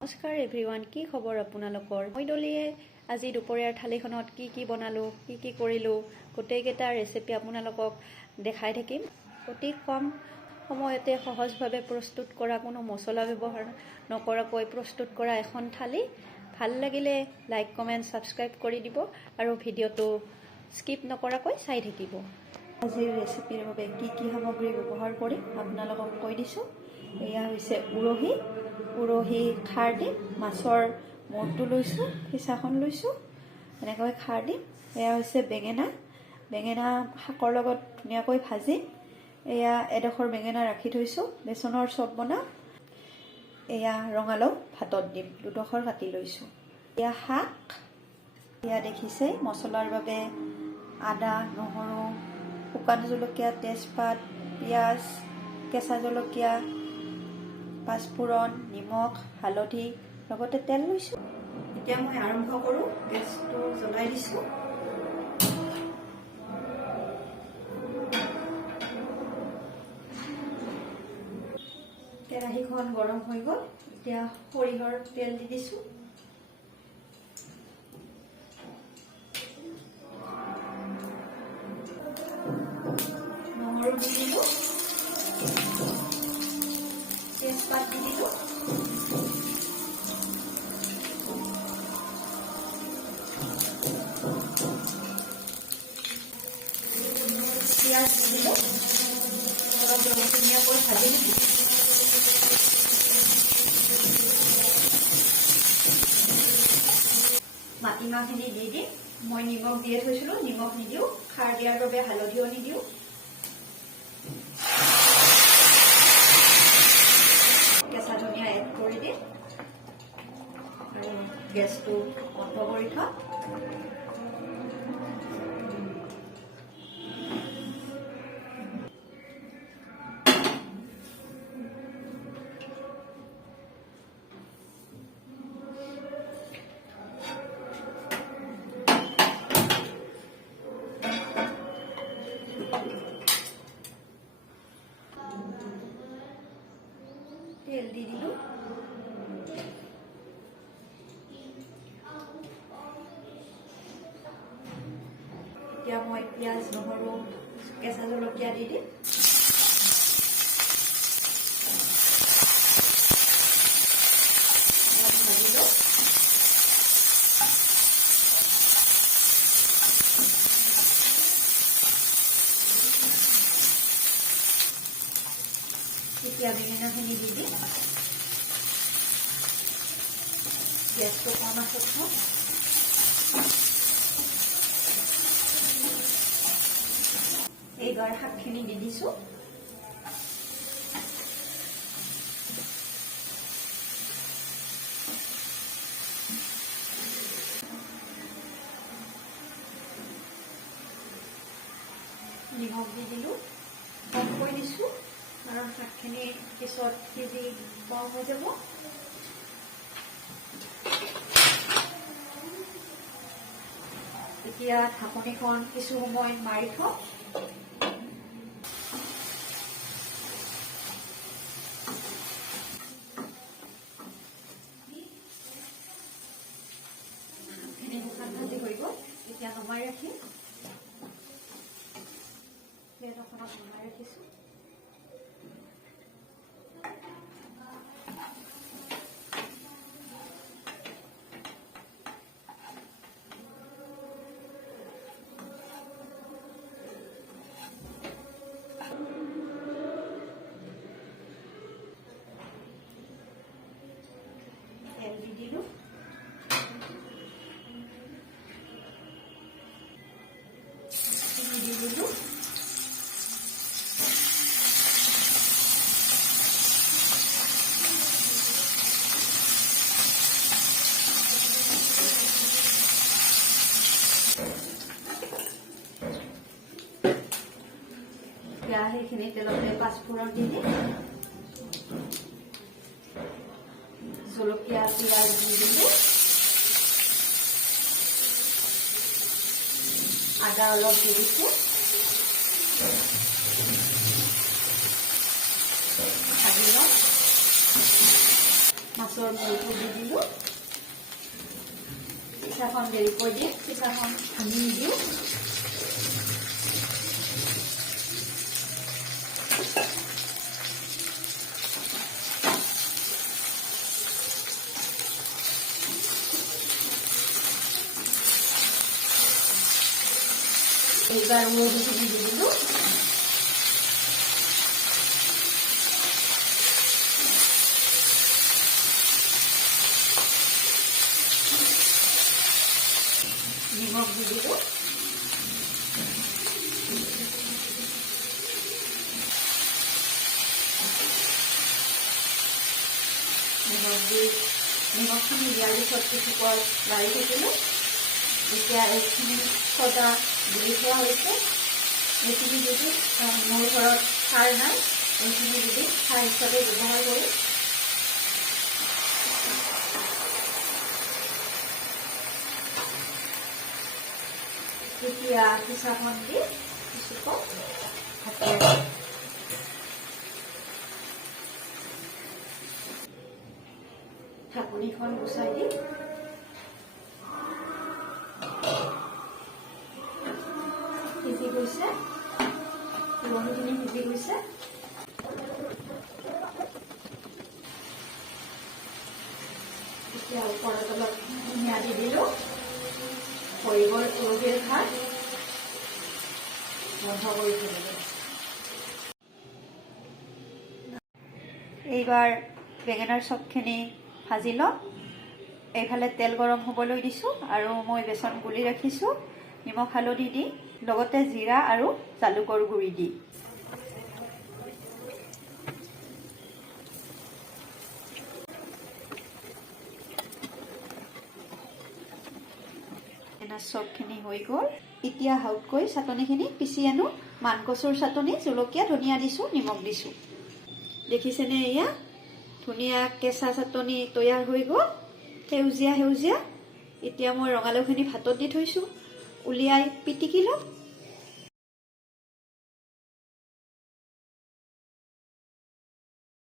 নমস্কাৰ এভৰিৱান, কি খবৰ আপোনালোকৰ? মই ডলিয়ে আজি দুপৰীয়াৰ থালিখনত কি বনালোঁ, কি কৰিলোঁ, গোটেইকেইটা ৰেচিপি আপোনালোকক দেখাই থাকিম। অতি কম সময়তে সহজভাৱে প্ৰস্তুত কৰা, কোনো মছলা ব্যৱহাৰ নকৰাকৈ প্ৰস্তুত কৰা এখন থালি। ভাল লাগিলে লাইক, কমেণ্ট, ছাবস্ক্ৰাইব কৰি দিব আৰু ভিডিঅ'টো স্কিপ নকৰাকৈ চাই থাকিব। আজিৰ ৰেচিপিৰ বাবে কি সামগ্ৰী ব্যৱহাৰ কৰিম আপোনালোকক কৈ দিছোঁ। এয়া হৈছে উৰহি খাৰ দিম, মাছৰ মূৰটো লৈছোঁ, ফিচাখন লৈছোঁ, এনেকৈ খাৰ দিম। এয়া হৈছে বেঙেনা শাকৰ লগত ধুনীয়াকৈ ভাজি, এয়া এডোখৰ বেঙেনা ৰাখি থৈছোঁ, বেচনৰ চপ বনাম। এয়া ৰঙালাও ভাতত দিম, দুডোখৰ কাটি লৈছোঁ। এয়া শাক, এয়া দেখিছে মছলাৰ বাবে আদা, নহৰু, শুকান জলকীয়া, তেজপাত, পিঁয়াজ, কেঁচা জলকীয়া, পাঁচফোৰণ, নিমখ, হালধি, লগতে তেল লৈছোঁ। এতিয়া মই আৰম্ভ কৰোঁ। গেছটো জ্বলাই দিছোঁ। কেৰাহীখন গৰম হৈ গ'ল। এতিয়া সৰিয়হৰ তেল দি দিছোঁ। নহৰু দি দিলোঁ, তেজপাত দি দিলোঁ, পিঁয়াজ দি দিলোঁ, অলপ ধুনীয়াকৈ ভাজি দিলোঁ। মাটিমাহখিনি দি দিম। মই নিমখ দিয়ে থৈছিলোঁ, নিমখ নিদিওঁ। খাৰ দিয়াৰ বাবে হালধিও নিদিওঁ। কেঁচা ধনিয়া এড কৰি দিম আৰু গেছটো বন্ধ কৰি থম। তেল দি দিলোঁ। এতিয়া মই পিঁয়াজ, নহৰু, কেঁচা জলকীয়া দি দিম। অলপ ভাজি লওঁ। এতিয়া বেঙেনাখিনি দি দিম। গেছটো কম আছে থম। এইবাৰ শাকখিনি দি দিছোঁ। নিমখ দি দিলোঁ, কমকৈ দিছোঁ কাৰণ শাকখিনি পিছত সিজি কম হৈ যাব। এতিয়া ঢাকনিখন কিছু সময় মাৰি থওঁ। শুকান ভাজি হৈ গ'ল। এতিয়া নমাই ৰাখিম। প্লেট এখনত নমাই ৰাখিছোঁ। তেল দি দিলোঁ। চিনি দি দিলোঁ। এতিয়া সেইখিনি তেলতে পাঁচফোৰণ দি দিম। জলকীয়া, পিঁয়াজ দি দিলোঁ। আদা অলপ দি দিছোঁ। ভাজি লওঁ। মাছৰ মূৰটো দি দিলোঁ। পিঠাখন দেৰিকৈ দিম, পিঠাখন ভাঙি নিদিওঁ। এইবাৰ উৰহিখিনি দি দিলোঁ। নিমখ দি দিলোঁ। নিমখখিনি দিয়াৰ পিছত কিছুপৰ লাৰি থাকিলোঁ। এতিয়া এইখিনি চদা গুলি থোৱা হৈছে, এইখিনি যদি মোৰ ঘৰত খাৰ নাই, এইখিনি যদি খাৰ হিচাপে ব্যৱহাৰ কৰোঁ। এতিয়া পিঠাখন দি কিছুপৰ হাতেৰে ঢাকনিখন গুচাই দিম। সিজি গৈছে, উৰহিখিনি সিজি গৈছে। এতিয়া ওপৰত অলপ ধনিয়া দি দিলোঁ। হৈ গ'ল উৰহিৰ ভাত। বন্ধ কৰি থলোঁ। এইবাৰ বেঙেনাৰ চপখিনি ভাজি ল'ম। এইফালে তেল গৰম হ'বলৈ দিছোঁ আৰু মই বেচন গুলি ৰাখিছোঁ নিমখ হালধি দি, লগতে জিৰা আৰু জালুকৰ গুড়ি দি। বেঙেনাৰ চপখিনি হৈ গ'ল। এতিয়া হাউতকৈ চাটনিখিনি পিচি আনো। মান কচুৰ চাটনি, জলকীয়া, ধনিয়া দিছোঁ, নিমখ দিছোঁ। দেখিছেনে, এয়া ধুনীয়া কেঁচা চাটনি তৈয়াৰ হৈ গ'ল, সেউজীয়া সেউজীয়া। এতিয়া মই ৰঙালাওখিনি ভাতত দি থৈছোঁ, উলিয়াই পিটিকি ল'ম।